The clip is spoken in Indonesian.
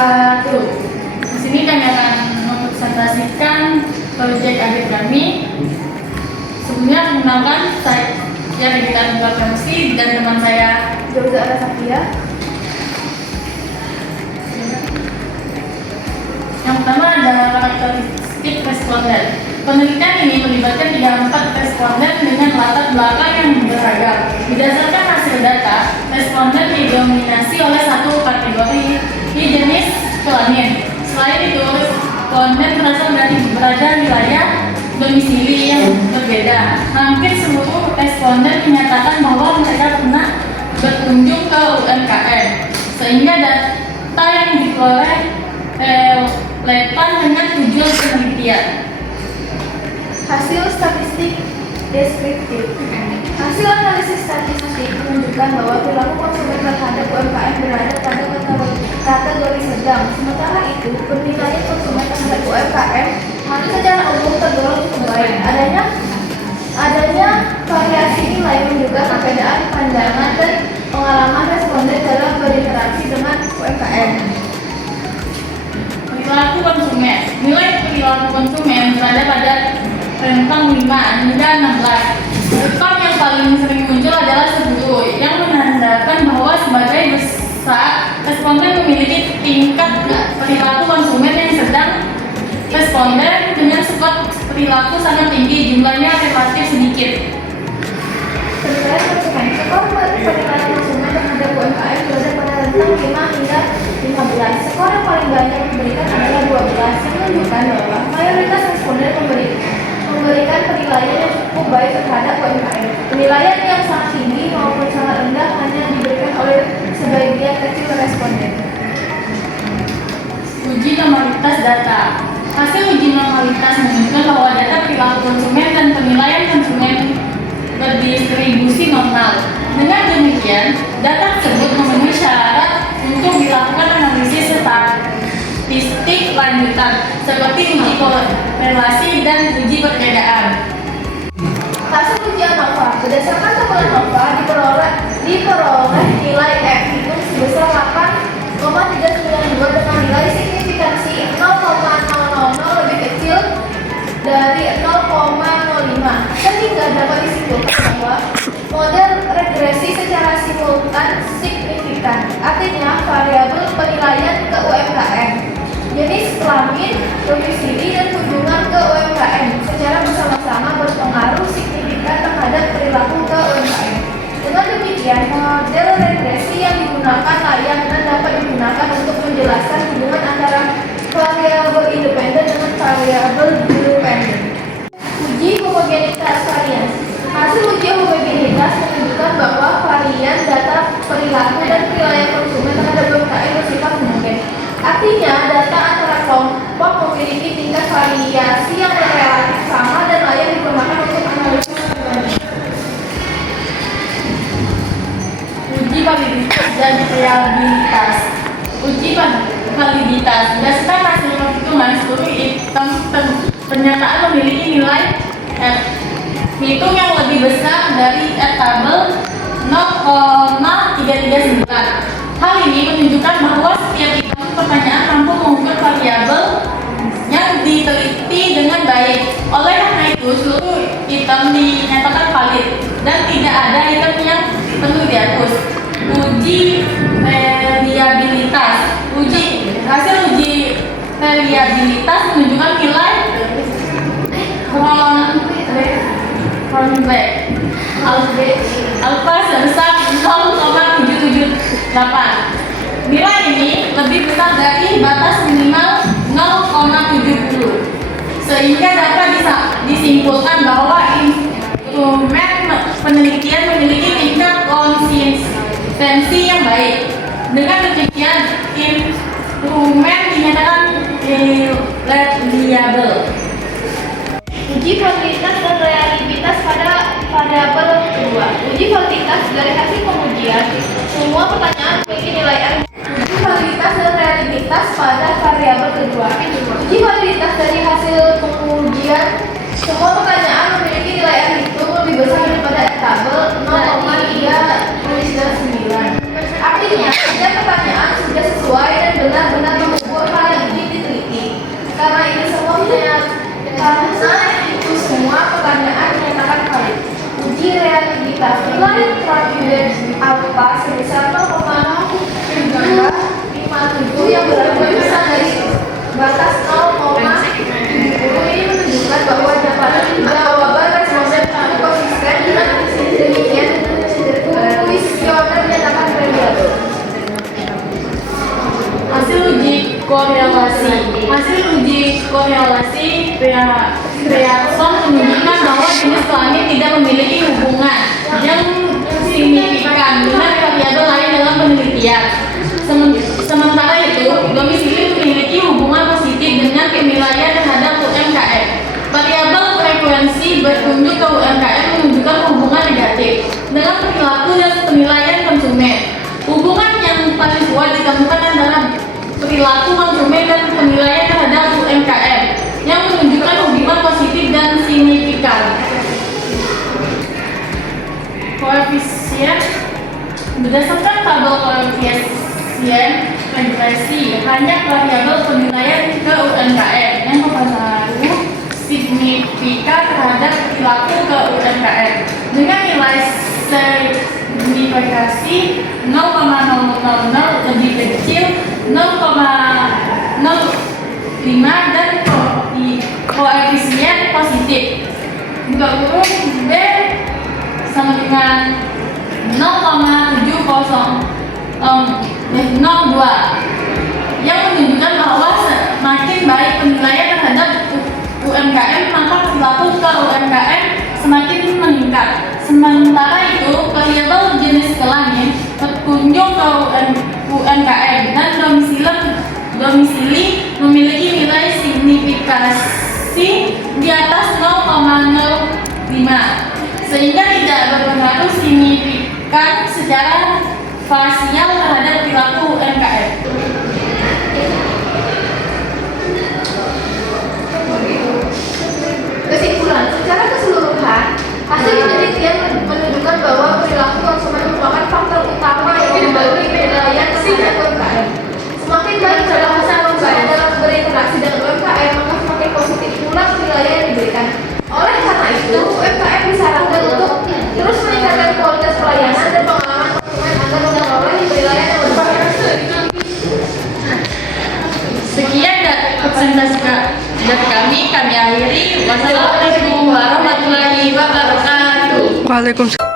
wabarakatuh. Di sini kami akan mempresentasikan proyek akhir kami. Sebelumnya perkenalkan, saya Regita Tunggal Kamsi dan teman saya Jauza Arasafia. Yang pertama adalah karakteristik responden. Penelitian ini melibatkan 34 responden dengan latar belakang yang beragam. Berdasarkan hasil data, responden didominasi oleh satu kategori di jenis kelamin. Selain itu, responden berada di wilayah domisili yang berbeda. Hampir seluruh responden menyatakan bahwa mereka pernah berkunjung ke UMKM, sehingga data yang diperoleh relevan dengan tujuan penelitian. Hasil statistik deskriptif. Hasil analisis statistik menunjukkan bahwa perilaku konsumen terhadap UMKM berada pada kategori sedang. Sementara itu, penilaian konsumen terhadap UMKM harus secara umum tergolong cukup baik. Adanya variasi nilai menunjukkan perbedaan pandangan dan pengalaman responden dalam berinteraksi dengan UMKM. Perilaku konsumen. Nilai perilaku konsumen berada pada rentang 5 hingga 16. Rekam yang paling sering muncul adalah 10, yang menandakan bahwa sebagai besar responden memiliki tingkat perilaku konsumen yang sedang. Responden dengan skor perilaku sangat tinggi, jumlahnya relatif sedikit. Penilaian konsumen. Skor penilaian konsumen terhadap UMKM berada pada rentang 5 hingga 15. Skor yang paling banyak diberikan adalah 12, yang menunjukkan bahwa mayoritas responden memberikan penilaian yang cukup baik terhadap UMKM. Penilaian yang sangat tinggi maupun sangat rendah hanya diberikan oleh sebagian kecil responden. Uji normalitas data. Hasil uji normalitas menunjukkan bahwa data perilaku konsumen dan penilaian konsumen berdistribusi normal. Dengan demikian, data tersebut memenuhi syarat untuk dilakukan analisis statistik lanjutan seperti uji korelasi dan uji perbedaan. Hasil uji ANOVA. Berdasarkan temuan ANOVA diperoleh nilai F hitung sebesar 8,392 dengan nilai signifikansi 0,000 lebih kecil dari 0,05, sehingga dapat disimpulkan bahwa model regresi secara simultan signifikan. Artinya variabel penilaian ke UMKM, jenis kelamin, domisili, dan kunjungan ke UMKM secara bersama-sama berpengaruh signifikan terhadap perilaku ke UMKM. Dengan demikian, model regresi yang digunakan layak dan dapat digunakan untuk menjelaskan hubungan antara variabel independen dengan variabel dependen. Uji homogenitas varians. Hasil uji homogenitas menunjukkan bahwa varian data perilaku dan penilaian konsumen terhadap UMKM bersifat homogen. Artinya, data antara kelompok memiliki tingkat variasi yang relatif sama dan layak digunakan untuk analisis. Uji validitas dan reliabilitas. Uji validitas. Berdasarkan hasil perhitungan, seluruh item pernyataan memiliki nilai F hitung yang lebih besar dari tabel 0,339. Hal ini menunjukkan bahwa setiap item pertanyaan mampu mengukur variabel yang diteliti dengan baik. Oleh karena itu, seluruh item dinyatakan valid dan tidak ada item yang perlu dihapus. Uji reliabilitas. Hasil uji reliabilitas menunjukkan nilai alfa sebesar 0,778. Nilai ini lebih besar dari batas minimal 0,70, sehingga dapat disimpulkan bahwa instrumen penelitian memiliki tingkat konsistensi yang baik. Dengan demikian, instrumen dinyatakan reliable. Uji validitas dan reliabilitas pada variabel kedua. Uji validitas dari hasil pengujian, semua pertanyaan memiliki nilai R. Uji validitas dan reliabilitas pada variabel kedua. Uji validitas dari hasil pengujian, semua pertanyaan memiliki nilai R menunjukkan bahwa jenis kelamin tidak memiliki hubungan yang signifikan dengan variabel lain dalam penelitian. Sementara itu, domisili memiliki hubungan positif dengan penilaian terhadap UMKM. Variabel frekuensi berkunjung ke UMKM menunjukkan hubungan negatif dengan perilaku dan penilaian konsumen. Hubungan yang paling kuat ditemukan adalah perilaku konsumen dan penilaian terhadap UMKM yang menunjukkan hubungan positif dan signifikan. Koefisien berdasarkan tabel koefisien regresi hanya variabel penilaian ke UMKM yang mempengaruhi signifikan terhadap perilaku ke UMKM dengan nilai signifikasi 0,000 lebih kecil 0,05 dan koefisien positif buka kurung B sama dengan 0,7002 yang menunjukkan bahwa semakin baik penilaian terhadap UMKM maka perilaku ke UMKM semakin meningkat. Sementara itu variabel jenis kelamin berkunjung ke UMKM dan domisili memiliki nilai signifikasi di atas 0,05 sehingga tidak berpengaruh signifikan secara parsial terhadap perilaku UMKM. Kesimpulan, secara keseluruhan, hasil penelitian menunjukkan bahwa perilaku konsumen merupakan faktor utama yang mempengaruhi penilaian terhadap UMKM. Semakin baik cara konsumen dalam berinteraksi dengan UMKM, maka semakin positif pula penilaian yang diberikan. Oleh karena itu, UMKM disarankan untuk terus meningkatkan kualitas pelayanan dan pengalaman konsumen agar memperoleh penilaian yang berkualitas. Sekian presentasi dari kami akhiri. Wassalamualaikum warahmatullahi wabarakatuh. Waalaikumsalam.